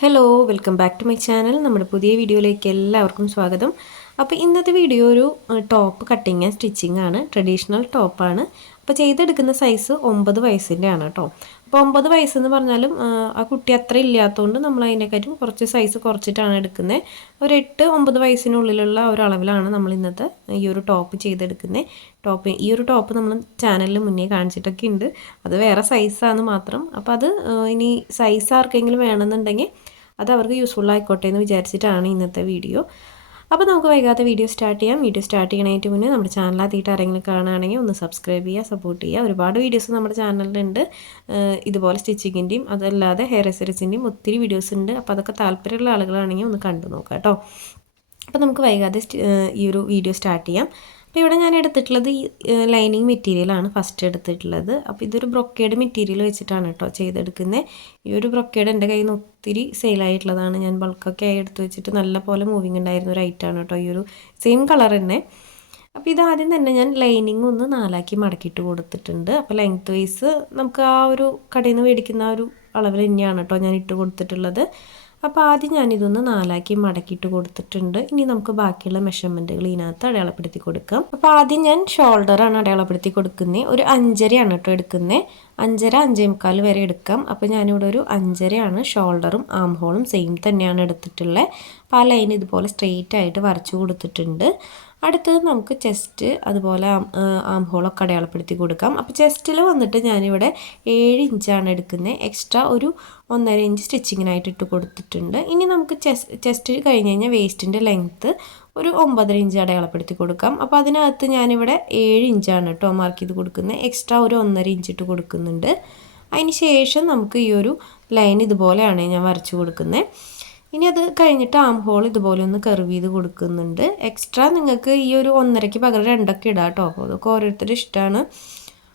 Hello welcome back to my channel നമ്മുടെ പുതിയ വീഡിയോയിലേക്ക് എല്ലാവർക്കും സ്വാഗതം. അപ്പോൾ ഇന്നത്തെ വീഡിയോ ഒരു ടോപ്പ് കട്ടിങ് ആൻഡ് സ്റ്റിച്ചിങ് ആണ്. ട്രഡീഷണൽ ടോപ്പാണ് അപ്പോൾ ചെയ്തെടുക്കുന്ന സൈസ് ഒമ്പത് വയസ്സിന്റെ ആണ് കേട്ടോ അപ്പോൾ ഒമ്പത് വയസ്സെന്ന് പറഞ്ഞാലും ആ കുട്ടി അത്ര ഇല്ലാത്തതുകൊണ്ട് നമ്മൾ അതിനെക്കാട്ടും കുറച്ച് സൈസ് കുറച്ചിട്ടാണ് എടുക്കുന്നത് ഒരു എട്ട് ഒമ്പത് വയസ്സിനുള്ളിലുള്ള അളവിലാണ് നമ്മൾ ഇന്നത്തെ ഈ ഒരു ടോപ്പ് ചെയ്തെടുക്കുന്നത് ടോപ്പ് ഈ ഒരു ടോപ്പ് നമ്മൾ ചാനലിൽ മുന്നേ കാണിച്ചിട്ടൊക്കെ ഉണ്ട് അത് വേറെ സൈസാണ് മാത്രം. അപ്പോൾ അത് ഇനി സൈസ് ആർക്കെങ്കിലും വേണമെന്നുണ്ടെങ്കിൽ അത് അവർക്ക് യൂസ്ഫുൾ ആയിക്കോട്ടെ എന്ന് വിചാരിച്ചിട്ടാണ് ഇന്നത്തെ വീഡിയോ അപ്പോൾ നമുക്ക് വൈകാതെ വീഡിയോ സ്റ്റാർട്ട് ചെയ്യാം. വീഡിയോ സ്റ്റാർട്ട് ചെയ്യണതിന് മുന്നേ നമ്മുടെ ചാനൽ ആദ്യമായിട്ട് ആരെങ്കിലും കാണുകയാണെങ്കിൽ ഒന്ന് സബ്സ്ക്രൈബ് ചെയ്യുക സപ്പോർട്ട് ചെയ്യുക. ഒരുപാട് വീഡിയോസ് നമ്മുടെ ചാനലിലുണ്ട് ഇതുപോലെ സ്റ്റിച്ചിങ്ങിന്റെയും അതല്ലാതെ ഹെയർ എസറീസിന്റെയും ഒത്തിരി വീഡിയോസ് ഉണ്ട്. അപ്പോൾ അതൊക്കെ താല്പര്യമുള്ള ആളുകളാണെങ്കിൽ ഒന്ന് കണ്ടു നോക്കാം കേട്ടോ. അപ്പോൾ നമുക്ക് വൈകാതെ ഈ ഒരു വീഡിയോ സ്റ്റാർട്ട് ചെയ്യാം. അപ്പോൾ ഇവിടെ ഞാൻ എടുത്തിട്ടുള്ളത് ഈ ലൈനിങ് മെറ്റീരിയലാണ് ഫസ്റ്റ് എടുത്തിട്ടുള്ളത്. അപ്പോൾ ഇതൊരു ബ്രൊക്കേഡ് മെറ്റീരിയൽ വെച്ചിട്ടാണ് കേട്ടോ ചെയ്തെടുക്കുന്നത് ഈ ഒരു ബ്രൊക്കേഡ് എന്റെ കയ്യിൽ നിന്ന് ഒത്തിരി സെയിലായിട്ടുള്ളതാണ് ഞാൻ ബൾക്കൊക്കെ ആയി എടുത്ത് വെച്ചിട്ട് നല്ല പോലെ മൂവിങ് ഉണ്ടായിരുന്ന ഒരു ഐറ്റമാണ് കേട്ടോ ഈ ഒരു സെയിം കളർ തന്നെ. അപ്പോൾ ഇത് ആദ്യം തന്നെ ഞാൻ ലൈനിങ് ഒന്ന് നാലാക്കി മടക്കിയിട്ട് കൊടുത്തിട്ടുണ്ട്. അപ്പോൾ ലെങ്ത് വൈസ് നമുക്ക് ആ ഒരു കടയിൽ നിന്ന് മേടിക്കുന്ന ആ ഒരു അളവിൽ തന്നെയാണ് കേട്ടോ ഞാൻ ഇട്ട് കൊടുത്തിട്ടുള്ളത്. അപ്പോൾ ആദ്യം ഞാനിതൊന്ന് നാലാക്കി മടക്കിയിട്ട് കൊടുത്തിട്ടുണ്ട്. ഇനി നമുക്ക് ബാക്കിയുള്ള മെഷർമെന്റുകൾ ഇതിനകത്ത് അടയാളപ്പെടുത്തി കൊടുക്കാം. അപ്പോൾ ആദ്യം ഞാൻ ഷോൾഡറാണ് അടയാളപ്പെടുത്തി കൊടുക്കുന്നത് ഒരു അഞ്ചരയാണ് കേട്ടോ എടുക്കുന്നത് അഞ്ചര അഞ്ചേ മുക്കാൽ വരെ എടുക്കാം. അപ്പോൾ ഞാനിവിടെ ഒരു അഞ്ചരയാണ് ഷോൾഡറും ആം ഹോളും സെയിം തന്നെയാണ് എടുത്തിട്ടുള്ളത് അപ്പോൾ ആ ലൈൻ ഇതുപോലെ സ്ട്രെയിറ്റ് ആയിട്ട് വരച്ചു കൊടുത്തിട്ടുണ്ട്. അടുത്തത് നമുക്ക് ചെസ്റ്റ് അതുപോലെ ആം ഹോളൊക്കെ അടയാളപ്പെടുത്തി കൊടുക്കാം. അപ്പോൾ ചെസ്റ്റിൽ വന്നിട്ട് ഞാനിവിടെ ഏഴ് ഇഞ്ചാണ് എടുക്കുന്നത് എക്സ്ട്രാ ഒരു ഒന്നര ഇഞ്ച് സ്റ്റിച്ചിങ്ങിനായിട്ട് ഇട്ട് കൊടുത്തിട്ടുണ്ട്. ഇനി നമുക്ക് ചെസ് ചെസ്റ്റ് കഴിഞ്ഞ് കഴിഞ്ഞാൽ വേസ്റ്റിന്റെ ലെങ്ത്ത് ഒരു ഒമ്പതര ഇഞ്ച് അടയാളപ്പെടുത്തി കൊടുക്കാം. അപ്പോൾ അതിനകത്ത് ഞാനിവിടെ ഏഴ് ഇഞ്ചാണ് കേട്ടോ മാർക്ക് ചെയ്ത് കൊടുക്കുന്നത് എക്സ്ട്രാ ഒരു ഒന്നര ഇഞ്ച് ഇട്ട് കൊടുക്കുന്നുണ്ട്. അതിന് ശേഷം നമുക്ക് ഈ ഒരു ലൈൻ ഇതുപോലെയാണ് ഞാൻ വരച്ചു കൊടുക്കുന്നത് ഇനി അത് കഴിഞ്ഞിട്ട് ആം ഹോൾ ഇതുപോലെ ഒന്ന് കർവ് ചെയ്ത് കൊടുക്കുന്നുണ്ട്. എക്സ്ട്രാ നിങ്ങൾക്ക് ഈ ഒരു ഒന്നരയ്ക്ക് പകരം രണ്ടൊക്കെ ഇടാം കേട്ടോ അതൊക്കെ ഓരോരുത്തരുടെ ഇഷ്ടമാണ്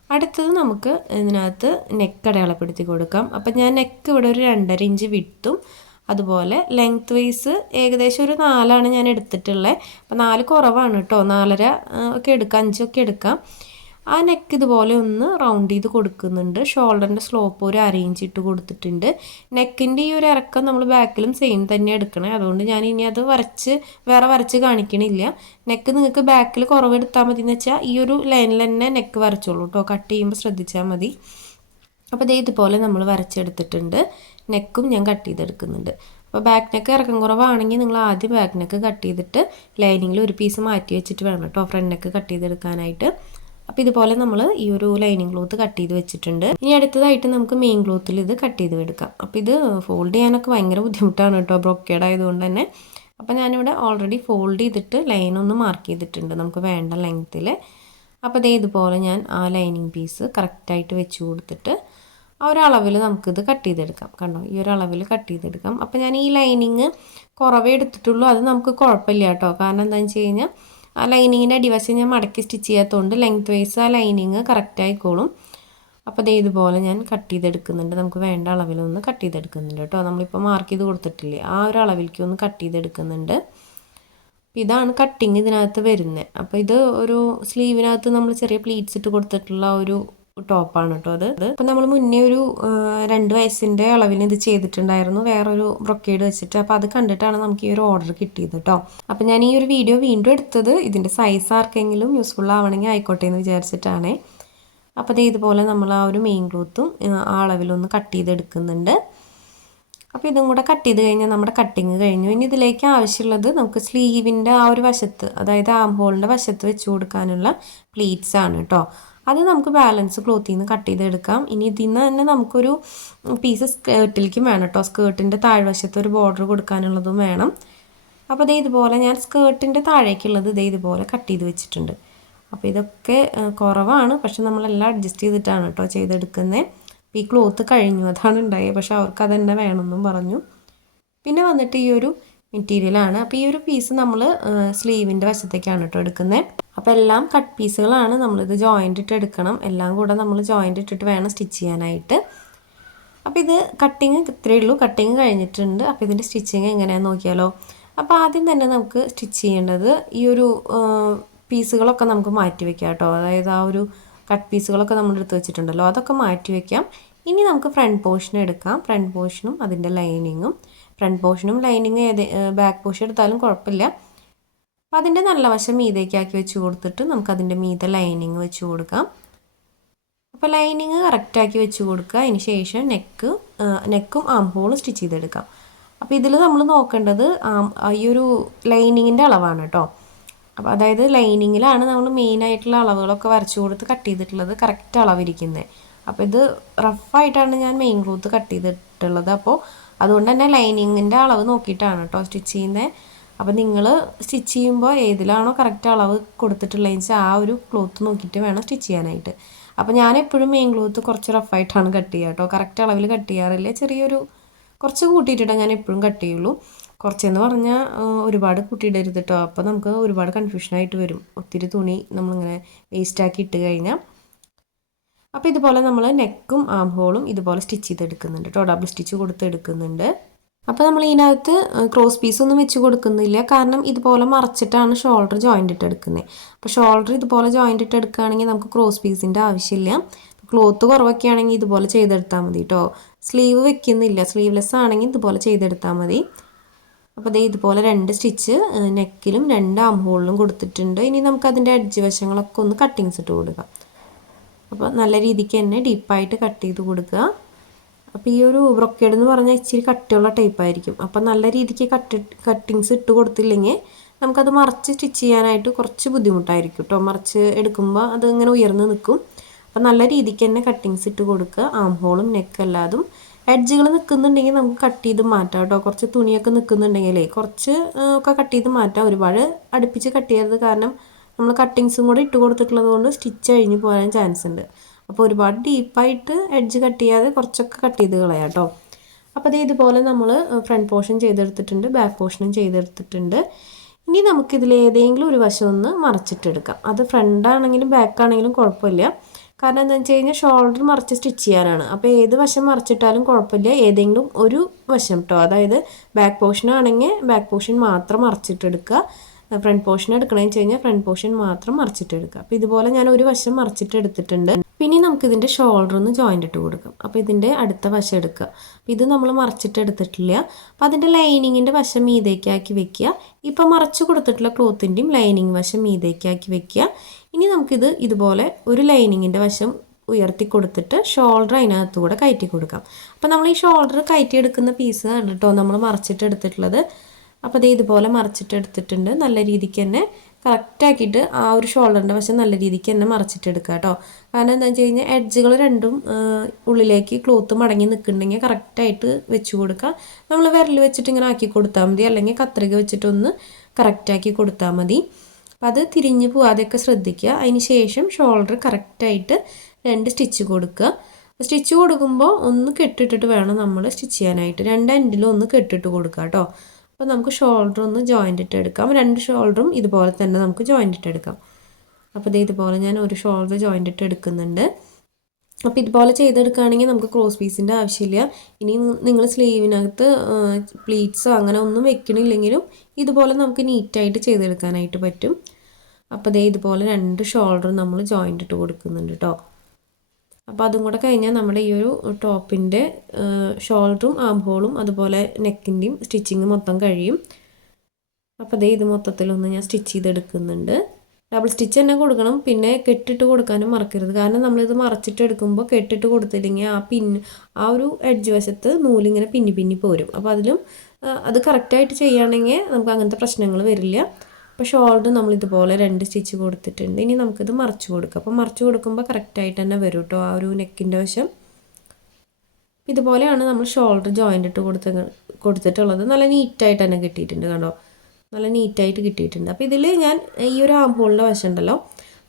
അടുത്തത് നമുക്ക് ഇതിനകത്ത് നെക്ക് അടയാളപ്പെടുത്തി കൊടുക്കാം. അപ്പം ഞാൻ നെക്ക് ഇവിടെ ഒരു രണ്ടര ഇഞ്ച് വിട്ടും. അതുപോലെ ലെങ്ത് വൈസ് ഏകദേശം ഒരു നാലാണ് ഞാൻ എടുത്തിട്ടുള്ളത് അപ്പം നാല് കുറവാണ് കേട്ടോ നാലര ഒക്കെ എടുക്കാം അഞ്ചൊക്കെ എടുക്കാം. ആ നെക്ക് ഇതുപോലെ ഒന്ന് റൗണ്ട് ചെയ്ത് കൊടുക്കുന്നുണ്ട്. ഷോൾഡറിന്റെ സ്ലോപ്പ് ഒരു അറേഞ്ച് ഇട്ട് കൊടുത്തിട്ടുണ്ട്. നെക്കിന്റെ ഈ ഒരു ഇറക്കം നമ്മൾ ബാക്കിലും സെയിം തന്നെ എടുക്കണേ. അതുകൊണ്ട് ഞാൻ ഇനി അത് വരച്ച് വേറെ വരച്ച് കാണിക്കണില്ല. നെക്ക് നിങ്ങൾക്ക് ബാക്കിൽ കുറവെടുത്താൽ മതി എന്ന് വെച്ചാൽ ഈ ഒരു ലൈനിൽ തന്നെ നെക്ക് വരച്ചോളൂ കേട്ടോ കട്ട് ചെയ്യുമ്പോൾ ശ്രദ്ധിച്ചാൽ മതി. അപ്പോൾ ഇതേ ഇതുപോലെ നമ്മൾ വരച്ചെടുത്തിട്ടുണ്ട്. നെക്കും ഞാൻ കട്ട് ചെയ്തെടുക്കുന്നുണ്ട്. അപ്പോൾ ബാക്ക് നെക്ക് ഇറക്കം കുറവാണെങ്കിൽ നിങ്ങൾ ആദ്യം ബാക്ക് നെക്ക് കട്ട് ചെയ്തിട്ട് ലൈനിങ്ങിൽ ഒരു പീസ് മാറ്റി വെച്ചിട്ട് വേണം കേട്ടോ ഫ്രണ്ട് നെക്ക് കട്ട് ചെയ്തെടുക്കാനായിട്ട്. അപ്പോൾ ഇതുപോലെ നമ്മൾ ഈ ഒരു ലൈനിങ് ക്ലോത്ത് കട്ട് ചെയ്ത് വെച്ചിട്ടുണ്ട്. ഇനി അടുത്തതായിട്ട് നമുക്ക് മെയിൻ ക്ലോത്തിൽ ഇത് കട്ട് ചെയ്ത് എടുക്കാം. അപ്പോൾ ഇത് ഫോൾഡ് ചെയ്യാനൊക്കെ ഭയങ്കര ബുദ്ധിമുട്ടാണ് കേട്ടോ ബ്രോക്കേഡ് ആയതുകൊണ്ട് തന്നെ. അപ്പോൾ ഞാനിവിടെ ഓൾറെഡി ഫോൾഡ് ചെയ്തിട്ട് ലൈൻ ഒന്ന് മാർക്ക് ചെയ്തിട്ടുണ്ട് നമുക്ക് വേണ്ട ലെങ്ത്തിൽ അപ്പോൾ അതേ ഇതുപോലെ ഞാൻ ആ ലൈനിങ് പീസ് കറക്റ്റായിട്ട് വെച്ച് കൊടുത്തിട്ട് ആ ഒരു നമുക്കിത് കട്ട് ചെയ്തെടുക്കാം കണ്ടോ? ഈ ഒരു കട്ട് ചെയ്തെടുക്കാം അപ്പോൾ ഞാൻ ഈ ലൈനിങ് കുറവേ എടുത്തിട്ടുള്ളൂ. അത് നമുക്ക് കുഴപ്പമില്ല കേട്ടോ. കാരണം എന്താണെന്ന് വെച്ച് കഴിഞ്ഞാൽ ആ ലൈനിങ്ങിന്റെ അടിവശം ഞാൻ മടക്കി സ്റ്റിച്ച് ചെയ്യാത്തതുകൊണ്ട് ലെങ്ത് വൈസ് ആ ലൈനിങ് കറക്റ്റ് ആയിക്കോളും. അപ്പോൾ അതേ ഇതുപോലെ ഞാൻ കട്ട് ചെയ്തെടുക്കുന്നുണ്ട്. നമുക്ക് വേണ്ട അളവിലൊന്ന് കട്ട് ചെയ്തെടുക്കുന്നുണ്ട് കേട്ടോ. നമ്മളിപ്പോൾ മാർക്ക് ചെയ്ത് കൊടുത്തിട്ടില്ലേ? ആ ഒരു അളവിലേക്ക് ഒന്ന് കട്ട് ചെയ്തെടുക്കുന്നുണ്ട്. ഇതാണ് കട്ടിങ് ഇതിനകത്ത് വരുന്നത് അപ്പോൾ ഇത് ഒരു സ്ലീവിനകത്ത് നമ്മൾ ചെറിയ പ്ലീറ്റ്സ് ഇട്ട് കൊടുത്തിട്ടുള്ള ഒരു ടോപ്പാണ് കേട്ടോ അത്. അപ്പം നമ്മൾ മുന്നേ ഒരു രണ്ട് വയസ്സിന്റെ അളവിൽ ഇത് ചെയ്തിട്ടുണ്ടായിരുന്നു. വേറൊരു ബ്രൊക്കേഡ് വെച്ചിട്ട്. അപ്പോൾ അത് കണ്ടിട്ടാണ് നമുക്ക് ഈ ഒരു ഓർഡർ കിട്ടിയത് കേട്ടോ അപ്പം ഞാൻ ഈ ഒരു വീഡിയോ വീണ്ടും എടുത്തത് ഇതിന്റെ സൈസ് ആർക്കെങ്കിലും യൂസ്ഫുൾ ആവണമെങ്കിൽ ആയിക്കോട്ടെ എന്ന് വിചാരിച്ചിട്ടാണ്. അപ്പോൾ അതേ ഇതുപോലെ നമ്മൾ ആ ഒരു മെയിൻ ക്ലോത്തും ആ അളവിലൊന്ന് കട്ട് ചെയ്തെടുക്കുന്നുണ്ട്. അപ്പോൾ ഇതും കൂടെ കട്ട് ചെയ്ത് കഴിഞ്ഞാൽ നമ്മുടെ കട്ടിങ് കഴിഞ്ഞു. ഇനി ഇതിലേക്ക് ആവശ്യമുള്ളത് നമുക്ക് സ്ലീവിന്റെ ആ ഒരു വശത്ത് അതായത് ആം ഹോളിന്റെ വശത്ത് വെച്ച് കൊടുക്കാനുള്ള പ്ലീറ്റ്സ് ആണ് കേട്ടോ അത് നമുക്ക് ബാലൻസ് ക്ലോത്തിൽ നിന്ന് കട്ട് ചെയ്തെടുക്കാം. ഇനി ഇതിൽ നിന്ന് തന്നെ നമുക്കൊരു പീസ് സ്കേർട്ടിലേക്കും വേണം കേട്ടോ സ്കേർട്ടിന്റെ താഴ്വശത്ത് ഒരു ബോർഡർ കൊടുക്കാനുള്ളതും വേണം. അപ്പോൾ ഇതേ ഇതുപോലെ ഞാൻ സ്കേർട്ടിന്റെ താഴേക്കുള്ളത് ഇതേ ഇതുപോലെ കട്ട് ചെയ്ത് വെച്ചിട്ടുണ്ട്. അപ്പോൾ ഇതൊക്കെ കുറവാണ്. പക്ഷെ നമ്മളെല്ലാം അഡ്ജസ്റ്റ് ചെയ്തിട്ടാണ് കേട്ടോ ചെയ്തെടുക്കുന്നത് ഈ ക്ലോത്ത് കഴിഞ്ഞു. അതാണ് ഉണ്ടായത് പക്ഷെ അവർക്ക് അതെന്നെ വേണമെന്നും പറഞ്ഞു. പിന്നെ വന്നിട്ട് ഈ ഒരു മെറ്റീരിയലാണ് അപ്പോൾ ഈ ഒരു പീസ് നമ്മൾ സ്ലീവിന്റെ വശത്തേക്കാണ് കേട്ടോ എടുക്കുന്നത് അപ്പോൾ എല്ലാം കട്ട് പീസുകളാണ് നമ്മളിത് ജോയിന്റ് ഇട്ട് എടുക്കണം. എല്ലാം കൂടെ നമ്മൾ ജോയിന്റ് ഇട്ടിട്ട് വേണം സ്റ്റിച്ച് ചെയ്യാനായിട്ട്. അപ്പോൾ ഇത് കട്ടിങ് ഇത്രയേ ഉള്ളൂ. കട്ടിങ് കഴിഞ്ഞിട്ടുണ്ട്. അപ്പോൾ ഇതിന്റെ സ്റ്റിച്ചിങ് എങ്ങനെയാണെന്ന് നോക്കിയാലോ. അപ്പോൾ ആദ്യം തന്നെ നമുക്ക് സ്റ്റിച്ച് ചെയ്യേണ്ടത് ഈ ഒരു പീസുകളൊക്കെ നമുക്ക് മാറ്റി വെക്കാം കേട്ടോ അതായത് ആ ഒരു കട്ട് പീസുകളൊക്കെ നമ്മൾ എടുത്ത് വെച്ചിട്ടുണ്ടല്ലോ. അതൊക്കെ മാറ്റി വെക്കാം. ഇനി നമുക്ക് ഫ്രണ്ട് പോർഷൻ എടുക്കാം. ഫ്രണ്ട് പോർഷനും അതിന്റെ ലൈനിങ്ങും ഫ്രണ്ട് പോർഷനും ലൈനിങ് ഏത് ബാക്ക് പോർഷൻ എടുത്താലും കുഴപ്പമില്ല. അപ്പോൾ അതിന്റെ നല്ല വശം മീതേക്കാക്കി വെച്ച് കൊടുത്തിട്ട് നമുക്കതിന്റെ മീതെ ലൈനിങ് വെച്ച് കൊടുക്കാം. അപ്പോൾ ലൈനിങ് കറക്റ്റാക്കി വെച്ച് കൊടുക്കുക. അതിന് ശേഷം നെക്ക് നെക്കും ആം ഹോളും സ്റ്റിച്ച് ചെയ്തെടുക്കാം. അപ്പോൾ ഇതിൽ നമ്മൾ നോക്കേണ്ടത് ഈ ഒരു ലൈനിങ്ങിന്റെ അളവാണ് കേട്ടോ അപ്പോൾ അതായത് ലൈനിങ്ങിലാണ് നമ്മൾ മെയിനായിട്ടുള്ള അളവുകളൊക്കെ വരച്ചു കൊടുത്ത് കട്ട് ചെയ്തിട്ടുള്ളത് കറക്റ്റ് അളവിരിക്കുന്നത് അപ്പോൾ ഇത് റഫായിട്ടാണ് ഞാൻ മെയിൻ ക്ലോത്ത് കട്ട് ചെയ്തിട്ടുള്ളത്. അപ്പോൾ അതുകൊണ്ട് തന്നെ ലൈനിങ്ങിന്റെ അളവ് നോക്കിയിട്ടാണ് കേട്ടോ സ്റ്റിച്ച് ചെയ്യുന്നത്. അപ്പോൾ നിങ്ങൾ സ്റ്റിച്ച് ചെയ്യുമ്പോൾ ഏതിലാണോ കറക്റ്റ് അളവ് കൊടുത്തിട്ടുള്ളതെന്ന് വെച്ചാൽ ആ ഒരു ക്ലോത്ത് നോക്കിയിട്ട് വേണം സ്റ്റിച്ച് ചെയ്യാനായിട്ട്. അപ്പോൾ ഞാൻ എപ്പോഴും മെയിൻ ക്ലോത്ത് കുറച്ച് റഫായിട്ടാണ് കട്ട് ചെയ്യുക കേട്ടോ. കറക്റ്റ് അളവിൽ കട്ട് ചെയ്യാറില്ല. ചെറിയൊരു കുറച്ച് കൂട്ടിയിട്ടിട്ടാണ് ഞാൻ എപ്പോഴും കട്ട് ചെയ്യുള്ളൂ. കുറച്ചെന്ന് പറഞ്ഞാൽ ഒരുപാട് കൂട്ടിയിടരുത് കേട്ടോ. അപ്പോൾ നമുക്ക് ഒരുപാട് കൺഫ്യൂഷനായിട്ട് വരും. ഒത്തിരി തുണി നമ്മളിങ്ങനെ വേസ്റ്റാക്കി ഇട്ട് കഴിഞ്ഞാൽ. അപ്പോൾ ഇതുപോലെ നമ്മൾ നെക്കും ആം ഹോളും ഇതുപോലെ സ്റ്റിച്ച് ചെയ്തെടുക്കുന്നുണ്ട് കേട്ടോ. ഡബിൾ സ്റ്റിച്ച് കൊടുത്ത് എടുക്കുന്നുണ്ട് അപ്പോൾ നമ്മൾ ഇതിനകത്ത് ക്രോസ് പീസ് ഒന്നും വെച്ച് കൊടുക്കുന്നില്ല. കാരണം ഇതുപോലെ മറച്ചിട്ടാണ് ഷോൾഡർ ജോയിന്റ് ഇട്ട് എടുക്കുന്നത് അപ്പോൾ ഷോൾഡർ ഇതുപോലെ ജോയിന്റ് ഇട്ട് എടുക്കുകയാണെങ്കിൽ നമുക്ക് ക്രോസ് പീസിന്റെ ആവശ്യമില്ല. ക്ലോത്ത് കുറവൊക്കെ ആണെങ്കിൽ ഇതുപോലെ ചെയ്തെടുത്താൽ മതി കേട്ടോ. സ്ലീവ് വെക്കുന്നില്ല. സ്ലീവ്ലെസ് ആണെങ്കിൽ ഇതുപോലെ ചെയ്തെടുത്താൽ മതി. അപ്പോൾ ദേ ഇതുപോലെ രണ്ട് സ്റ്റിച്ച് നെക്കിലും രണ്ട് ആം ഹോളിലും കൊടുത്തിട്ടുണ്ട്. ഇനി നമുക്ക് അതിന്റെ അഡ്ജ് വശങ്ങളൊക്കെ ഒന്ന് കട്ടിങ്സ് ഇട്ട് കൊടുക്കാം. അപ്പോൾ നല്ല രീതിക്ക് തന്നെ ഡീപ്പായിട്ട് കട്ട് ചെയ്ത് കൊടുക്കുക. അപ്പോൾ ഈ ഒരു ബ്രൊക്കേഡ് എന്ന് പറഞ്ഞാൽ ഇച്ചിരി കട്ടിയുള്ള ടൈപ്പ് ആയിരിക്കും. അപ്പോൾ നല്ല രീതിക്ക് കട്ട് കട്ടിങ്സ് ഇട്ട് കൊടുത്തില്ലെങ്കിൽ നമുക്കത് മറച്ച് സ്റ്റിച്ച് ചെയ്യാനായിട്ട് കുറച്ച് ബുദ്ധിമുട്ടായിരിക്കും കേട്ടോ മറച്ച് എടുക്കുമ്പോൾ അത് ഇങ്ങനെ ഉയർന്ന് നിൽക്കും അപ്പോൾ നല്ല രീതിക്ക് തന്നെ കട്ടിങ്സ് ഇട്ട് കൊടുക്കുക. ആം ഹോളും നെക്ക് അല്ലാതും എഡ്ജുകൾ നിൽക്കുന്നുണ്ടെങ്കിൽ നമുക്ക് കട്ട് ചെയ്ത് മാറ്റാം കേട്ടോ കുറച്ച് തുണിയൊക്കെ നിൽക്കുന്നുണ്ടെങ്കിലേ കുറച്ച് ഒക്കെ കട്ട് ചെയ്ത് മാറ്റാം. ഒരുപാട് അടുപ്പിച്ച് കട്ട് ചെയ്തത് കാരണം നമ്മൾ കട്ടിങ്സും കൂടെ ഇട്ട് കൊടുത്തിട്ടുള്ളത് കൊണ്ട് സ്റ്റിച്ച് കഴിഞ്ഞ് പോകാൻ ചാൻസ് ഉണ്ട്. അപ്പോൾ ഒരുപാട് ഡീപ്പായിട്ട് എഡ്ജ് കട്ട് ചെയ്യാതെ കുറച്ചൊക്കെ കട്ട് ചെയ്ത് കളയാം കേട്ടോ അപ്പോൾ അത് ഇതുപോലെ നമ്മൾ ഫ്രണ്ട് പോർഷൻ ചെയ്തെടുത്തിട്ടുണ്ട് ബാക്ക് പോർഷനും ചെയ്തെടുത്തിട്ടുണ്ട്. ഇനി നമുക്കിതിൽ ഏതെങ്കിലും ഒരു വശം ഒന്ന് മറച്ചിട്ടെടുക്കാം. അത് ഫ്രണ്ട് ആണെങ്കിലും ബാക്ക് ആണെങ്കിലും കുഴപ്പമില്ല. കാരണം എന്താണെന്ന് വെച്ച് കഴിഞ്ഞാൽ ഷോൾഡർ മറിച്ച് സ്റ്റിച്ച് ചെയ്യാനാണ്. അപ്പോൾ ഏത് വശം മറിച്ചിട്ടാലും കുഴപ്പമില്ല. ഏതെങ്കിലും ഒരു വശം കേട്ടോ അതായത് ബാക്ക് പോർഷൻ ആണെങ്കിൽ ബാക്ക് പോർഷൻ മാത്രം മറിച്ചിട്ടെടുക്കുക. ഫ്രണ്ട് പോർഷൻ എടുക്കണമെന്ന് വെച്ച് കഴിഞ്ഞാൽ ഫ്രണ്ട് പോർഷൻ മാത്രം മറിച്ചിട്ടെടുക്കുക. അപ്പോൾ ഇതുപോലെ ഞാൻ ഒരു വശം മറിച്ചിട്ട് എടുത്തിട്ടുണ്ട് പിന്നെ നമുക്ക് ഇതിന്റെ ഷോൾഡർ ഒന്ന് ജോയിന്റ് ഇട്ട് കൊടുക്കാം. അപ്പോൾ ഇതിന്റെ അടുത്ത വശം എടുക്കുക. അപ്പോൾ ഇത് നമ്മൾ മറിച്ചിട്ട് എടുത്തിട്ടില്ല അപ്പോൾ അതിന്റെ ലൈനിങ്ങിന്റെ വശം മീതേക്കാക്കി വെക്കുക. ഇപ്പോൾ മറച്ച് കൊടുത്തിട്ടുള്ള ക്ലോത്തിന്റെയും ലൈനിങ് വശം മീതേക്കാക്കി വെക്കുക. ഇനി നമുക്കിത് ഇതുപോലെ ഒരു ലൈനിങ്ങിന്റെ വശം ഉയർത്തി കൊടുത്തിട്ട് ഷോൾഡർ അതിനകത്ത് കൂടെ കയറ്റി കൊടുക്കാം. അപ്പോൾ നമ്മൾ ഈ ഷോൾഡർ കയറ്റി എടുക്കുന്ന പീസ് കേട്ടോ നമ്മൾ മറച്ചിട്ട് എടുത്തിട്ടുള്ളത് അപ്പോൾ അത് ഇതുപോലെ മറിച്ചിട്ട് എടുത്തിട്ടുണ്ട്. നല്ല രീതിക്ക് തന്നെ കറക്റ്റാക്കിയിട്ട് ആ ഒരു ഷോൾഡറിന്റെ വശം നല്ല രീതിക്ക് തന്നെ മറിച്ചിട്ട് എടുക്കുക കേട്ടോ. കാരണം എന്താണെന്ന് വെച്ച് കഴിഞ്ഞാൽ എഡ്ജുകൾ രണ്ടും ഉള്ളിലേക്ക് ക്ലോത്ത് മടങ്ങി നിൽക്കുന്നുണ്ടെങ്കിൽ കറക്റ്റായിട്ട് വെച്ച് കൊടുക്കുക. നമ്മൾ വിരൽ വെച്ചിട്ട് ഇങ്ങനെ ആക്കി കൊടുത്താൽ മതി. അല്ലെങ്കിൽ കത്രിക വെച്ചിട്ടൊന്ന് കറക്റ്റാക്കി കൊടുത്താൽ മതി. അപ്പം അത് തിരിഞ്ഞു പോവാതെയൊക്കെ ശ്രദ്ധിക്കുക. അതിന് ശേഷം ഷോൾഡർ കറക്റ്റായിട്ട് രണ്ട് സ്റ്റിച്ച് കൊടുക്കുക. സ്റ്റിച്ച് കൊടുക്കുമ്പോൾ ഒന്ന് കെട്ടിട്ടിട്ട് വേണം നമ്മൾ സ്റ്റിച്ച് ചെയ്യാനായിട്ട്. രണ്ട് എൻഡിലും ഒന്ന് കെട്ടിട്ട് കൊടുക്കുക കേട്ടോ. അപ്പോൾ നമുക്ക് ഷോൾഡർ ഒന്ന് ജോയിന്റ് ഇട്ട് എടുക്കാം. രണ്ട് ഷോൾഡറും ഇതുപോലെ തന്നെ നമുക്ക് ജോയിന്റ് ഇട്ട് എടുക്കാം. അപ്പോൾ ഇത് ഇതുപോലെ ഞാൻ ഒരു ഷോൾഡർ ജോയിന്റ് ഇട്ട് എടുക്കുന്നുണ്ട്. അപ്പോൾ ഇതുപോലെ ചെയ്തെടുക്കുകയാണെങ്കിൽ നമുക്ക് ക്രോസ് പീസിന്റെ ആവശ്യമില്ല. ഇനി നിങ്ങൾ സ്ലീവിനകത്ത് പ്ലീറ്റ്സോ അങ്ങനെ ഒന്നും വെക്കണില്ലെങ്കിലും ഇതുപോലെ നമുക്ക് നീറ്റായിട്ട് ചെയ്തെടുക്കാനായിട്ട് പറ്റും. അപ്പോൾ ദേ ഇതുപോലെ രണ്ട് ഷോൾഡറും നമ്മൾ ജോയിന്റ് ഇട്ട് കൊടുക്കുന്നുണ്ട് കേട്ടോ അപ്പോൾ അതും കൂടെ കഴിഞ്ഞാൽ നമ്മുടെ ഈ ഒരു ടോപ്പിന്റെ ഷോൾഡറും ആം ഹോളും അതുപോലെ നെക്കിന്റെയും സ്റ്റിച്ചിങ് മൊത്തം കഴിയും. അപ്പോൾ അതേ ഇത് മൊത്തത്തിലൊന്ന് ഞാൻ സ്റ്റിച്ച് ചെയ്തെടുക്കുന്നുണ്ട്. ഡബിൾ സ്റ്റിച്ച് തന്നെ കൊടുക്കണം പിന്നെ കെട്ടിട്ട് കൊടുക്കാനും മറക്കരുത്. കാരണം നമ്മളിത് മറച്ചിട്ട് എടുക്കുമ്പോൾ കെട്ടിട്ട് കൊടുത്തില്ലെങ്കിൽ ആ പിൻ ആ ഒരു എഡ്ജ് വശത്ത് നൂലിങ്ങനെ പിന്നി പിന്നി പോരും. അപ്പോൾ അതിലും അത് കറക്റ്റായിട്ട് ചെയ്യുകയാണെങ്കിൽ നമുക്ക് അങ്ങനത്തെ പ്രശ്നങ്ങൾ വരില്ല. അപ്പോൾ ഷോൾഡർ നമ്മൾ ഇതുപോലെ രണ്ട് സ്റ്റിച്ച് കൊടുത്തിട്ടുണ്ട്. ഇനി നമുക്കിത് മറച്ചു കൊടുക്കാം. അപ്പോൾ മറച്ചു കൊടുക്കുമ്പോൾ കറക്റ്റായിട്ട് തന്നെ വരും കേട്ടോ ആ ഒരു നെക്കിന്റെ വശം. ഇതുപോലെയാണ് നമ്മൾ ഷോൾഡർ ജോയിന്റ് ഇട്ട് കൊടുത്ത് കൊടുത്തിട്ടുള്ളത്. നല്ല നീറ്റായിട്ട് തന്നെ കിട്ടിയിട്ടുണ്ട് കണ്ടോ? നല്ല നീറ്റായിട്ട് കിട്ടിയിട്ടുണ്ട്. അപ്പോൾ ഇതിൽ ഞാൻ ഈ ഒരു ആം ഹോളിന്റെ വശം ഉണ്ടല്ലോ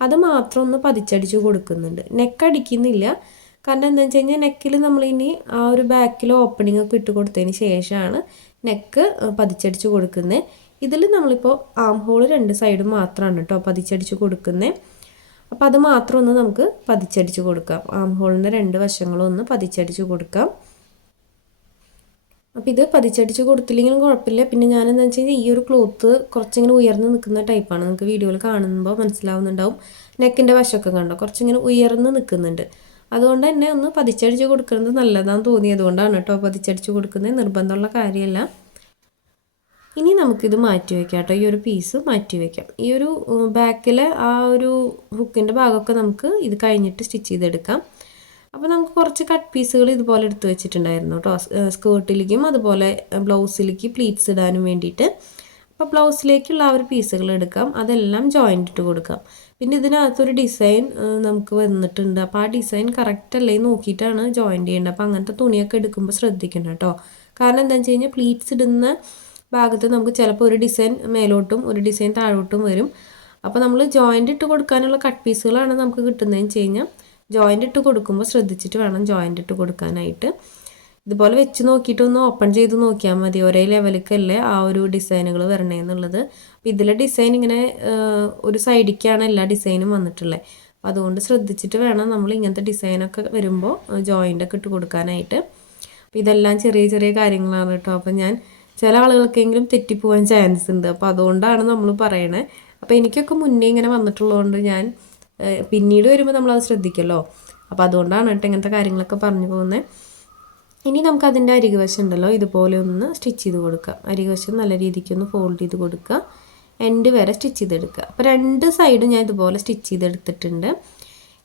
അത് മാത്രം ഒന്ന് പതിച്ചടിച്ച് കൊടുക്കുന്നുണ്ട്. നെക്ക് അടിക്കുന്നില്ല. കാരണം എന്താണെന്ന് വെച്ച് കഴിഞ്ഞാൽ നെക്കിൽ ഇനി ആ ഒരു ബാക്കിൽ ഓപ്പണിംഗ് ഒക്കെ ഇട്ട് കൊടുത്തതിന് ശേഷമാണ് നെക്ക് പതിച്ചടിച്ച് കൊടുക്കുന്നത് ഇതിൽ നമ്മളിപ്പോൾ ആം ഹോൾ രണ്ട് സൈഡും മാത്രമാണ് കേട്ടോ പതിച്ചടിച്ച് കൊടുക്കുന്നത് അപ്പോൾ അത് മാത്രം ഒന്ന് നമുക്ക് പതിച്ചടിച്ച് കൊടുക്കാം. ആം ഹോളിന്റെ രണ്ട് വശങ്ങളും ഒന്ന് പതിച്ചടിച്ച് കൊടുക്കാം. അപ്പോൾ ഇത് പതിച്ചടിച്ച് കൊടുത്തില്ലെങ്കിലും കുഴപ്പമില്ല. പിന്നെ ഞാൻ എന്താ വെച്ച് കഴിഞ്ഞാൽ ഈ ഒരു ക്ലോത്ത് കുറച്ചിങ്ങനെ ഉയർന്ന് നിൽക്കുന്ന ടൈപ്പാണ് നിങ്ങൾക്ക് വീഡിയോയിൽ കാണുമ്പോൾ മനസ്സിലാവുന്നുണ്ടാവും. നെക്കിന്റെ വശമൊക്കെ കണ്ടോ? കുറച്ചിങ്ങനെ ഉയർന്ന് നിൽക്കുന്നുണ്ട്. അതുകൊണ്ട് തന്നെ ഒന്ന് പതിച്ചടിച്ച് കൊടുക്കുന്നത് നല്ലതാണെന്ന് തോന്നിയതുകൊണ്ടാണ് കേട്ടോ പതിച്ചടിച്ച് കൊടുക്കുന്നത്. നിർബന്ധമുള്ള കാര്യമല്ല. ഇനി നമുക്കിത് മാറ്റി വെക്കാം കേട്ടോ ഈ ഒരു പീസ് മാറ്റി വെക്കാം. ഈ ഒരു ബാക്കിലെ ആ ഒരു ഹുക്കിന്റെ ഭാഗമൊക്കെ നമുക്ക് ഇത് കഴിഞ്ഞിട്ട് സ്റ്റിച്ച് ചെയ്തെടുക്കാം. അപ്പോൾ നമുക്ക് കുറച്ച് കട്ട് പീസുകൾ ഇതുപോലെ എടുത്ത് വെച്ചിട്ടുണ്ടായിരുന്നു കേട്ടോ സ്കേർട്ടിലേക്കും അതുപോലെ ബ്ലൗസിലേക്ക് പ്ലീറ്റ്സ് ഇടാനും വേണ്ടിയിട്ട്. അപ്പോൾ ബ്ലൗസിലേക്കുള്ള ആ ഒരു പീസുകൾ എടുക്കാം. അതെല്ലാം ജോയിന്റ് ഇട്ട് കൊടുക്കാം. പിന്നെ ഇതിനകത്തൊരു ഡിസൈൻ നമുക്ക് വന്നിട്ടുണ്ട്. അപ്പോൾ ആ ഡിസൈൻ കറക്റ്റ് അല്ലേ നോക്കിയിട്ടാണ് ജോയിന്റ് ചെയ്യേണ്ടത്. അപ്പോൾ അങ്ങനത്തെ തുണിയൊക്കെ എടുക്കുമ്പോൾ ശ്രദ്ധിക്കണം കേട്ടോ കാരണം എന്താണെന്ന് വെച്ച് കഴിഞ്ഞാൽ പ്ലീറ്റ്സ് ഇടുന്ന ഭാഗത്ത് നമുക്ക് ചിലപ്പോൾ ഒരു ഡിസൈൻ മേലോട്ടും ഒരു ഡിസൈൻ താഴോട്ടും വരും. അപ്പോൾ നമ്മൾ ജോയിന്റ് ഇട്ട് കൊടുക്കാനുള്ള കട്ട് പീസുകളാണ് നമുക്ക് കിട്ടുന്നതെന്ന് വെച്ച് കഴിഞ്ഞാൽ ജോയിന്റ് ഇട്ട് കൊടുക്കുമ്പോൾ ശ്രദ്ധിച്ചിട്ട് വേണം ജോയിന്റ് ഇട്ട് കൊടുക്കാനായിട്ട്. ഇതുപോലെ വെച്ച് നോക്കിയിട്ട് ഒന്ന് ഓപ്പൺ ചെയ്ത് നോക്കിയാൽ മതി. ഒരേ ലെവലിക്കല്ലേ ആ ഒരു ഡിസൈനുകൾ വരണേന്നുള്ളത് അപ്പോൾ ഇതിലെ ഡിസൈൻ ഇങ്ങനെ ഒരു സൈഡിക്കാണ് എല്ലാ ഡിസൈനും വന്നിട്ടുള്ളത്. അപ്പോൾ അതുകൊണ്ട് ശ്രദ്ധിച്ചിട്ട് വേണം നമ്മൾ ഇങ്ങനത്തെ ഡിസൈനൊക്കെ വരുമ്പോൾ ജോയിന്റൊക്കെ ഇട്ട് കൊടുക്കാനായിട്ട്. അപ്പോൾ ഇതെല്ലാം ചെറിയ ചെറിയ കാര്യങ്ങളാണ് കേട്ടോ. അപ്പോൾ ഞാൻ ചില ആളുകൾക്കെങ്കിലും തെറ്റിപ്പോവാൻ ചാൻസ് ഉണ്ട്. അപ്പോൾ അതുകൊണ്ടാണ് നമ്മൾ പറയണേ. അപ്പോൾ എനിക്കൊക്കെ മുന്നേ ഇങ്ങനെ വന്നിട്ടുള്ളതുകൊണ്ട് ഞാൻ പിന്നീട് വരുമ്പോൾ നമ്മളത് ശ്രദ്ധിക്കല്ലോ. അപ്പോൾ അതുകൊണ്ടാണ് കേട്ടോ ഇങ്ങനത്തെ കാര്യങ്ങളൊക്കെ പറഞ്ഞു പോകുന്നത് ഇനി നമുക്ക് അതിന്റെ അരികുവശം ഉണ്ടല്ലോ. ഇതുപോലെ ഒന്ന് സ്റ്റിച്ച് ചെയ്ത് കൊടുക്കുക അരികുവശം നല്ല രീതിക്ക് ഒന്ന് ഫോൾഡ് ചെയ്ത് കൊടുക്കുക എൻഡ് വരെ സ്റ്റിച്ച് ചെയ്തെടുക്കുക അപ്പോൾ രണ്ട് സൈഡും ഞാൻ ഇതുപോലെ സ്റ്റിച്ച് ചെയ്തെടുത്തിട്ടുണ്ട്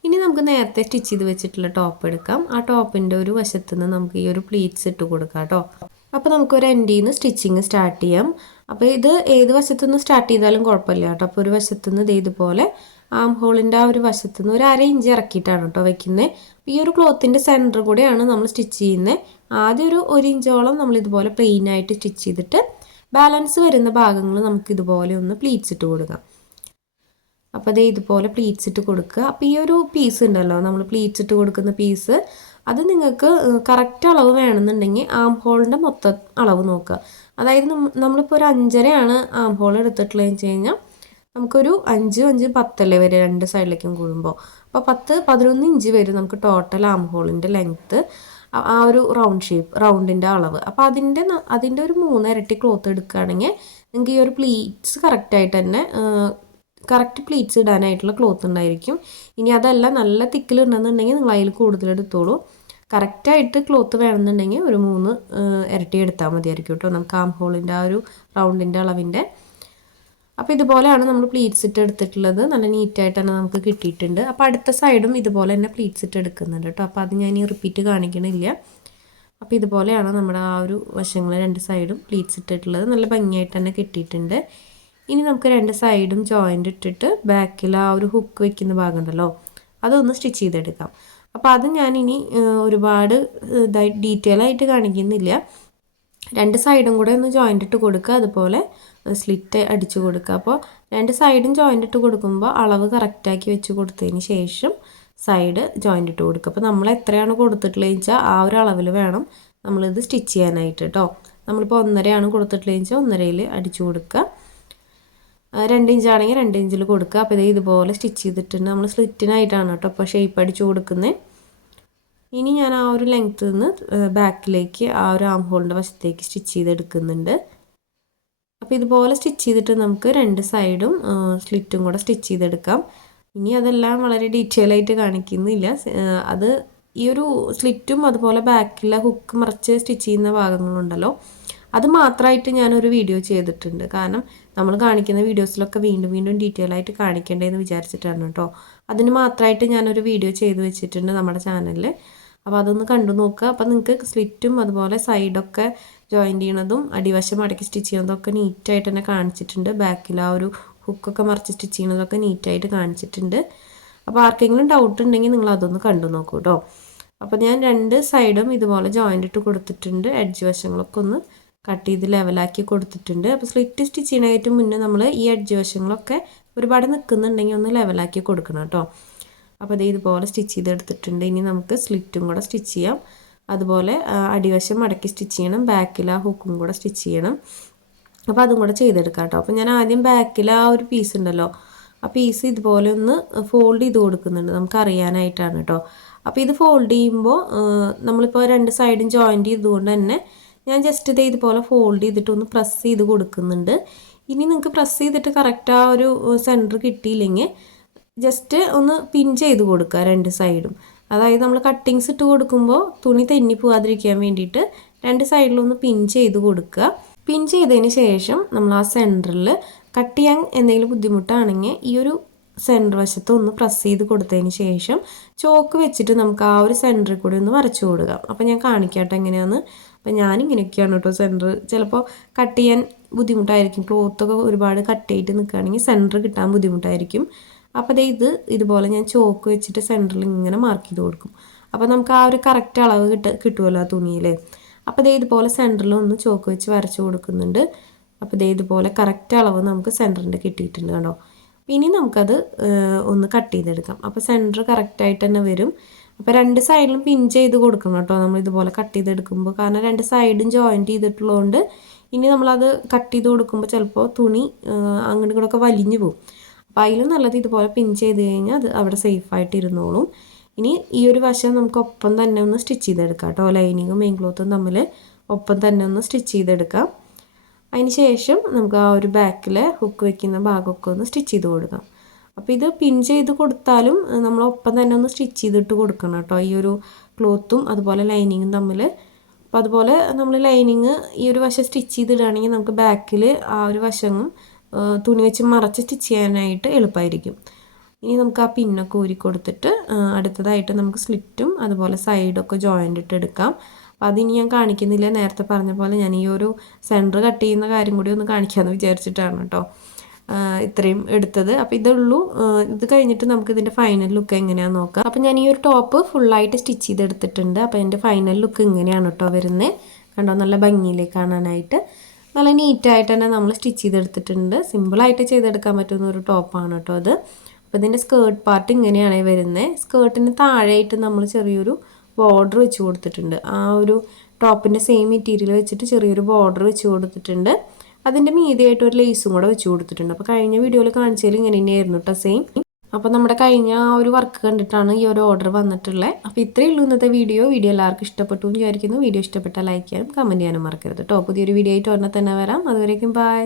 ഇനി നമുക്ക് നേരത്തെ സ്റ്റിച്ച് ചെയ്ത് വെച്ചിട്ടുള്ള ടോപ്പ് എടുക്കാം. ആ ടോപ്പിന്റെ ഒരു വശത്ത് നിന്ന് നമുക്ക് ഈ ഒരു പ്ലീറ്റ്സ് ഇട്ട് കൊടുക്കാം കേട്ടോ. അപ്പോൾ നമുക്കൊരു എൻഡിൽ നിന്ന് സ്റ്റിച്ചിങ് സ്റ്റാർട്ട് ചെയ്യാം. അപ്പോൾ ഇത് ഏത് വശത്തു നിന്ന് സ്റ്റാർട്ട് ചെയ്താലും കുഴപ്പമില്ല കേട്ടോ. അപ്പോൾ ഒരു വശത്തു നിന്ന് ഇതുപോലെ ആം ഹോളിന്റെ ആ ഒരു വശത്തു നിന്ന് ഒരു അര ഇഞ്ച് ഇറക്കിയിട്ടാണ് കേട്ടോ വെക്കുന്നത് ഈ ഒരു ക്ലോത്തിന്റെ സെന്റർ കൂടെയാണ് നമ്മൾ സ്റ്റിച്ച് ചെയ്യുന്നത് ആദ്യം ഒരു ഒരു ഇഞ്ചോളം നമ്മൾ ഇതുപോലെ പ്ലെയിൻ ആയിട്ട് സ്റ്റിച്ച് ചെയ്തിട്ട് ബാലൻസ് വരുന്ന ഭാഗങ്ങൾ നമുക്ക് ഇതുപോലെ ഒന്ന് പ്ലീറ്റ്സ് ഇട്ട് കൊടുക്കാം. അപ്പോൾ അതേ ഇതുപോലെ പ്ലീറ്റ്സ് ഇട്ട് കൊടുക്കുക. അപ്പോൾ ഈ ഒരു പീസ് ഉണ്ടല്ലോ നമ്മൾ പ്ലീറ്റ്സ് ഇട്ട് കൊടുക്കുന്ന പീസ് അത് നിങ്ങൾക്ക് കറക്റ്റ് അളവ് വേണമെന്നുണ്ടെങ്കിൽ ആം ഹോളിന്റെ മൊത്തം അളവ് നോക്കുക. അതായത് നമ്മളിപ്പോൾ ഒരു അഞ്ചരയാണ് ആം ഹോൾ എടുത്തിട്ടുള്ളതെന്ന് വെച്ച് കഴിഞ്ഞാൽ നമുക്കൊരു അഞ്ച് അഞ്ച് പത്തല്ലേ വരെ രണ്ട് സൈഡിലേക്കും കൂടുമ്പോൾ. അപ്പോൾ പത്ത് പതിനൊന്ന് ഇഞ്ച് വരും നമുക്ക് ടോട്ടൽ ആം ഹോളിന്റെ ലെങ്ത്ത് ആ ഒരു റൗണ്ട് ഷേപ്പ് റൗണ്ടിന്റെ അളവ്. അപ്പോൾ അതിന്റെ അതിന്റെ ഒരു മൂന്നിരട്ടി ക്ലോത്ത് എടുക്കുകയാണെങ്കിൽ നിങ്ങൾക്ക് ഈ ഒരു പ്ലീറ്റ്സ് കറക്റ്റായിട്ട് തന്നെ കറക്റ്റ് പ്ലീറ്റ്സ് ഇടാനായിട്ടുള്ള ക്ലോത്ത് ഉണ്ടായിരിക്കും. ഇനി അതല്ല നല്ല തിക്കിൽ ഉണ്ടെന്നുണ്ടെങ്കിൽ നിങ്ങൾ അതിൽ കൂടുതൽ എടുത്തോളൂ. കറക്റ്റായിട്ട് ക്ലോത്ത് വേണമെന്നുണ്ടെങ്കിൽ ഒരു മൂന്ന് ഇരട്ടി എടുത്താൽ മതിയായിരിക്കും കേട്ടോ. നമുക്ക് ആം ഹോളിന്റെ ആ ഒരു റൗണ്ടിന്റെ അളവിന്റെ അപ്പോൾ ഇതുപോലെയാണ് നമ്മൾ പ്ലീറ്റ്സ് ഇട്ട് എടുത്തിട്ടുള്ളത്. നല്ല നീറ്റായിട്ട് തന്നെ നമുക്ക് കിട്ടിയിട്ടുണ്ട്. അപ്പോൾ അടുത്ത സൈഡും ഇതുപോലെ തന്നെ പ്ലീറ്റ്സ് ഇട്ട് എടുക്കുന്നുണ്ട് കേട്ടോ. അപ്പോൾ അത് ഞാൻ ഈ റിപ്പീറ്റ് കാണിക്കണില്ല. അപ്പോൾ ഇതുപോലെയാണ് നമ്മുടെ ആ ഒരു വശങ്ങൾ രണ്ട് സൈഡും പ്ലീറ്റ്സ് ഇട്ടിട്ടുള്ളത്. നല്ല ഭംഗിയായിട്ട് തന്നെ കിട്ടിയിട്ടുണ്ട്. ഇനി നമുക്ക് രണ്ട് സൈഡും ജോയിന്റ് ഇട്ടിട്ട് ബാക്കിൽ ആ ഒരു ഹുക്ക് വെക്കുന്ന ഭാഗം ഉണ്ടല്ലോ അതൊന്ന് സ്റ്റിച്ച് ചെയ്തെടുക്കാം. അപ്പോൾ അത് ഞാനിനി ഒരുപാട് ഇതായി ഡീറ്റെയിൽ ആയിട്ട് കാണിക്കുന്നില്ല. രണ്ട് സൈഡും കൂടെ ഒന്ന് ജോയിന്റ് ഇട്ട് കൊടുക്കുക അതുപോലെ സ്ലിറ്റ് അടിച്ച് കൊടുക്കുക. അപ്പോൾ രണ്ട് സൈഡും ജോയിന്റ് ഇട്ട് കൊടുക്കുമ്പോൾ അളവ് കറക്റ്റാക്കി വെച്ച് കൊടുത്തതിന് ശേഷം സൈഡ് ജോയിന്റ് ഇട്ട് കൊടുക്കുക. അപ്പോൾ നമ്മൾ എത്രയാണ് കൊടുത്തിട്ടുള്ളത് വെച്ചാൽ ആ ഒരു അളവിൽ വേണം നമ്മളിത് സ്റ്റിച്ച് ചെയ്യാനായിട്ട് കേട്ടോ നമ്മളിപ്പോൾ ഒന്നരയാണ് കൊടുത്തിട്ടുള്ളത് വെച്ചാൽ ഒന്നരയിൽ അടിച്ചു കൊടുക്കുക. രണ്ട് ഇഞ്ചാണെങ്കിൽ രണ്ട് ഇഞ്ചിൽ കൊടുക്കുക. അപ്പോൾ ഇത് ഇതുപോലെ സ്റ്റിച്ച് ചെയ്തിട്ടുണ്ട്. നമ്മൾ സ്ലിറ്റിനായിട്ടാണ് കേട്ടോ അപ്പോൾ ഷേപ്പ് അടിച്ച് കൊടുക്കുന്നത് ഇനി ഞാൻ ആ ഒരു ലെങ്ത്ത് നിന്ന് ബാക്കിലേക്ക് ആ ഒരു ആം ഹോളിന്റെ വശത്തേക്ക് സ്റ്റിച്ച് ചെയ്തെടുക്കുന്നുണ്ട്. അപ്പോൾ ഇതുപോലെ സ്റ്റിച്ച് ചെയ്തിട്ട് നമുക്ക് രണ്ട് സൈഡും സ്ലിറ്റും കൂടെ സ്റ്റിച്ച് ചെയ്തെടുക്കാം. ഇനി അതെല്ലാം വളരെ ഡീറ്റെയിൽ ആയിട്ട് കാണിക്കുന്നില്ല. അത് ഈ ഒരു സ്ലിറ്റും അതുപോലെ ബാക്കിലെ ഹുക്ക് മറിച്ച് സ്റ്റിച്ച് ചെയ്യുന്ന ഭാഗങ്ങളുണ്ടല്ലോ. അത് മാത്രമായിട്ട് ഞാനൊരു വീഡിയോ ചെയ്തിട്ടുണ്ട്. കാരണം നമ്മൾ കാണിക്കുന്ന വീഡിയോസിലൊക്കെ വീണ്ടും വീണ്ടും ഡീറ്റെയിൽ ആയിട്ട് കാണിക്കേണ്ടതെന്ന് വിചാരിച്ചിട്ടാണ് കേട്ടോ. അതിന് മാത്രമായിട്ട് ഞാനൊരു വീഡിയോ ചെയ്ത് വെച്ചിട്ടുണ്ട് നമ്മുടെ ചാനലിൽ അപ്പോൾ അതൊന്ന് കണ്ടു നോക്കുക അപ്പോൾ നിങ്ങൾക്ക് സ്ലിറ്റും അതുപോലെ സൈഡൊക്കെ ജോയിൻ ചെയ്യണതും അടിവശം അടക്കി സ്റ്റിച്ച് ചെയ്യുന്നതൊക്കെ നീറ്റായിട്ട് തന്നെ കാണിച്ചിട്ടുണ്ട്. ബാക്കിൽ ആ ഒരു ഹുക്കൊക്കെ മറിച്ച് സ്റ്റിച്ച് ചെയ്യുന്നതൊക്കെ നീറ്റായിട്ട് കാണിച്ചിട്ടുണ്ട്. അപ്പോൾ ആർക്കെങ്കിലും ഡൗട്ട് ഉണ്ടെങ്കിൽ നിങ്ങൾ അതൊന്ന് കണ്ടു നോക്കൂ കേട്ടോ. അപ്പോൾ ഞാൻ രണ്ട് സൈഡും ഇതുപോലെ ജോയിന്റ് ഇട്ട് കൊടുത്തിട്ടുണ്ട്. എഡ്ജ് വശങ്ങളൊക്കെ ഒന്ന് കട്ട് ചെയ്ത് ലെവലാക്കി കൊടുത്തിട്ടുണ്ട്. അപ്പോൾ സ്ലിറ്റ് സ്റ്റിച്ച് ചെയ്യണേറ്റവും മുന്നേ നമ്മൾ ഈ അഡ്ജ് വശങ്ങളൊക്കെ ഒരുപാട് നിൽക്കുന്നുണ്ടെങ്കിൽ ഒന്ന് ലെവലാക്കി കൊടുക്കണം കേട്ടോ അപ്പോൾ അത് ഇതുപോലെ സ്റ്റിച്ച് ചെയ്തെടുത്തിട്ടുണ്ട്. ഇനി നമുക്ക് സ്ലിറ്റും കൂടെ സ്റ്റിച്ച് ചെയ്യാം. അതുപോലെ അടിവശം മടക്കി സ്റ്റിച്ച് ചെയ്യണം. ബാക്കിൽ ആ ഹുക്കും കൂടെ സ്റ്റിച്ച് ചെയ്യണം. അപ്പോൾ അതും കൂടെ ചെയ്തെടുക്കാം കേട്ടോ അപ്പോൾ ഞാൻ ആദ്യം ബാക്കിൽ ആ ഒരു പീസ് ഉണ്ടല്ലോ. ആ പീസ് ഇതുപോലെ ഒന്ന് ഫോൾഡ് ചെയ്ത് കൊടുക്കുന്നുണ്ട്. നമുക്ക് അറിയാനായിട്ടാണ് കേട്ടോ അപ്പോൾ ഇത് ഫോൾഡ് ചെയ്യുമ്പോൾ നമ്മളിപ്പോൾ രണ്ട് സൈഡും ജോയിന്റ് ചെയ്തുകൊണ്ട് തന്നെ ഞാൻ ജസ്റ്റ് ഇത് ഇതുപോലെ ഫോൾഡ് ചെയ്തിട്ട് ഒന്ന് പ്രസ് ചെയ്ത് കൊടുക്കുന്നുണ്ട്. ഇനി നിങ്ങൾക്ക് പ്രസ് ചെയ്തിട്ട് കറക്റ്റ് ആ ഒരു സെന്റർ കിട്ടിയില്ലെങ്കിൽ ജസ്റ്റ് ഒന്ന് പിൻ ചെയ്ത് കൊടുക്കുക രണ്ട് സൈഡും അതായത് നമ്മൾ കട്ടിങ്സ് ഇട്ട് കൊടുക്കുമ്പോൾ തുണി തെന്നി പോവാതിരിക്കാൻ വേണ്ടിയിട്ട് രണ്ട് സൈഡിലൊന്ന് പിൻ ചെയ്ത് കൊടുക്കുക. പിൻ ചെയ്തതിന് ശേഷം നമ്മൾ ആ സെന്ററിൽ കട്ട് ചെയ്യാൻ എന്തെങ്കിലും ബുദ്ധിമുട്ടാണെങ്കിൽ ഈ ഒരു സെന്റർ വശത്ത് ഒന്ന് പ്രസ് ചെയ്ത് കൊടുത്തതിന് ശേഷം ചോക്ക് വെച്ചിട്ട് നമുക്ക് ആ ഒരു സെന്ററിൽ കൂടി ഒന്ന് വരച്ചു കൊടുക്കാം. അപ്പോൾ ഞാൻ കാണിക്കാട്ടെ എങ്ങനെയാണെന്ന് അപ്പോൾ ഞാനിങ്ങനെയൊക്കെയാണ് കേട്ടോ സെന്റർ ചിലപ്പോൾ കട്ട് ചെയ്യാൻ ബുദ്ധിമുട്ടായിരിക്കും. ക്ലോത്തൊക്കെ ഒരുപാട് കട്ട് ചെയ്തിട്ട് നിൽക്കുകയാണെങ്കിൽ സെന്റർ കിട്ടാൻ ബുദ്ധിമുട്ടായിരിക്കും. അപ്പോൾ ദേ ഇത് ഇതുപോലെ ഞാൻ ചോക്ക് വെച്ചിട്ട് സെന്ററിൽ ഇങ്ങനെ മാർക്ക് ചെയ്ത് കൊടുക്കും. അപ്പോൾ നമുക്ക് ആ ഒരു കറക്റ്റ് അളവ് കിട്ട കിട്ടുമല്ലോ ആ തുണിയിൽ അപ്പോൾ ദേ ഇതുപോലെ സെന്ററിൽ ഒന്ന് ചോക്ക് വെച്ച് വരച്ച് കൊടുക്കുന്നുണ്ട്. അപ്പോൾ ദേ ഇതുപോലെ കറക്റ്റ് അളവ് നമുക്ക് സെന്ററിന്റെ കിട്ടിയിട്ടുണ്ട് കണ്ടോ. ഇനി നമുക്കത് ഒന്ന് കട്ട് ചെയ്തെടുക്കാം. അപ്പോൾ സെന്റർ കറക്റ്റായിട്ട് തന്നെ വരും. അപ്പോൾ രണ്ട് സൈഡിലും പിൻ ചെയ്ത് കൊടുക്കണം കേട്ടോ. നമ്മൾ ഇതുപോലെ കട്ട് ചെയ്തെടുക്കുമ്പോൾ. കാരണം രണ്ട് സൈഡും ജോയിന്റ് ചെയ്തിട്ടുള്ളതുകൊണ്ട് ഇനി നമ്മളത് കട്ട് ചെയ്ത് കൊടുക്കുമ്പോൾ ചിലപ്പോൾ തുണി അങ്ങോട്ടും ഇങ്ങോട്ടൊക്കെ വലിഞ്ഞു പോകും. അപ്പോൾ അതിലും നല്ലത് ഇതുപോലെ പിൻ ചെയ്ത് കഴിഞ്ഞാൽ അത് അവിടെ സേഫായിട്ട് ഇരുന്നോളും. ഇനി ഈ ഒരു വശം നമുക്ക് ഒപ്പം തന്നെ ഒന്ന് സ്റ്റിച്ച് ചെയ്തെടുക്കാം കേട്ടോ. ലൈനിങ്ങും മെയിൻ ക്ലോത്തും തമ്മിൽ ഒപ്പം തന്നെ ഒന്ന് സ്റ്റിച്ച് ചെയ്തെടുക്കാം. അതിന് ശേഷം നമുക്ക് ആ ഒരു ബാക്കിലെ ഹുക്ക് വെക്കുന്ന ഭാഗമൊക്കെ ഒന്ന് സ്റ്റിച്ച് ചെയ്ത് കൊടുക്കാം. അപ്പോൾ ഇത് പിൻ ചെയ്ത് കൊടുത്താലും നമ്മൾ ഒപ്പം തന്നെ ഒന്ന് സ്റ്റിച്ച് ചെയ്തിട്ട് കൊടുക്കണം കേട്ടോ. ഈ ഒരു ക്ലോത്തും അതുപോലെ ലൈനിങ്ങും തമ്മിൽ അപ്പോൾ അതുപോലെ നമ്മൾ ലൈനിങ് ഈ ഒരു വശം സ്റ്റിച്ച് ചെയ്തിടുകയാണെങ്കിൽ നമുക്ക് ബാക്കിൽ ആ ഒരു വശവും തുണി വെച്ച് മറച്ച് സ്റ്റിച്ച് ചെയ്യാനായിട്ട് എളുപ്പമായിരിക്കും ഇനി നമുക്ക് ആ പിന്നൊക്കെ ഊരി കൊടുത്തിട്ട് അടുത്തതായിട്ട് നമുക്ക് സ്ലിറ്റും അതുപോലെ സൈഡൊക്കെ ജോയിന്റ് ഇട്ട് എടുക്കാം. അപ്പോൾ അതിനി ഞാൻ കാണിക്കുന്നില്ല. നേരത്തെ പറഞ്ഞ പോലെ ഞാൻ ഈ ഒരു സെന്റർ കട്ട് ചെയ്യുന്ന കാര്യം കൂടി ഒന്ന് കാണിക്കാമെന്ന് വിചാരിച്ചിട്ടാണ് കേട്ടോ. ഇത്രയും എടുത്തത്. അപ്പോൾ ഇതുള്ളൂ ഇത് കഴിഞ്ഞിട്ട് നമുക്ക് ഇതിന്റെ ഫൈനൽ ലുക്ക് എങ്ങനെയാണെന്ന് നോക്കാം. അപ്പോൾ ഞാൻ ഈ ഒരു ടോപ്പ് ഫുള്ളായിട്ട് സ്റ്റിച്ച് ചെയ്തെടുത്തിട്ടുണ്ട്. അപ്പോൾ എന്റെ ഫൈനൽ ലുക്ക് ഇങ്ങനെയാണ് കേട്ടോ വരുന്നത് കണ്ടോ? നല്ല ഭംഗിയിലേക്ക് കാണാനായിട്ട്. നല്ല നീറ്റായിട്ട് തന്നെ നമ്മൾ സ്റ്റിച്ച് ചെയ്തെടുത്തിട്ടുണ്ട്. സിമ്പിളായിട്ട് ചെയ്തെടുക്കാൻ പറ്റുന്ന ഒരു ടോപ്പാണ് കേട്ടോ അത്. അപ്പോൾ ഇതിന്റെ സ്കേർട്ട് പാർട്ട് ഇങ്ങനെയാണ് വരുന്നത് സ്കേർട്ടിന് താഴെയായിട്ട് നമ്മൾ ചെറിയൊരു ബോർഡർ വെച്ച് കൊടുത്തിട്ടുണ്ട്. ആ ഒരു ടോപ്പിന്റെ സെയിം മെറ്റീരിയൽ വെച്ചിട്ട് ചെറിയൊരു ബോർഡർ വെച്ച് കൊടുത്തിട്ടുണ്ട്. അതിന്റെ മീതിയായിട്ട് ഒരു ലേസും കൂടെ വെച്ച് കൊടുത്തിട്ടുണ്ട്. അപ്പോൾ കഴിഞ്ഞ വീഡിയോയിൽ കാണിച്ചതിൽ ഇങ്ങനെ തന്നെയായിരുന്നു കേട്ടോ സെയിം അപ്പോൾ നമ്മുടെ കഴിഞ്ഞ ആ ഒരു വർക്ക് കണ്ടിട്ടാണ് ഈ ഒരു ഓർഡർ വന്നിട്ടുള്ളത് അപ്പോൾ ഇത്രയേ ഉള്ളൂ ഇന്നത്തെ വീഡിയോ വീഡിയോ എല്ലാവർക്കും ഇഷ്ടപ്പെട്ടു എന്ന് വിചാരിക്കുന്നു. വീഡിയോ ഇഷ്ടപ്പെട്ടാൽ ലൈക്ക് ചെയ്യാനും കമന്റ് ചെയ്യാനും മറക്കരുത് കേട്ടോ പുതിയൊരു വീഡിയോ ആയിട്ട് ഉടനെ തന്നെ വരാം. അതുവരേക്കും ബൈ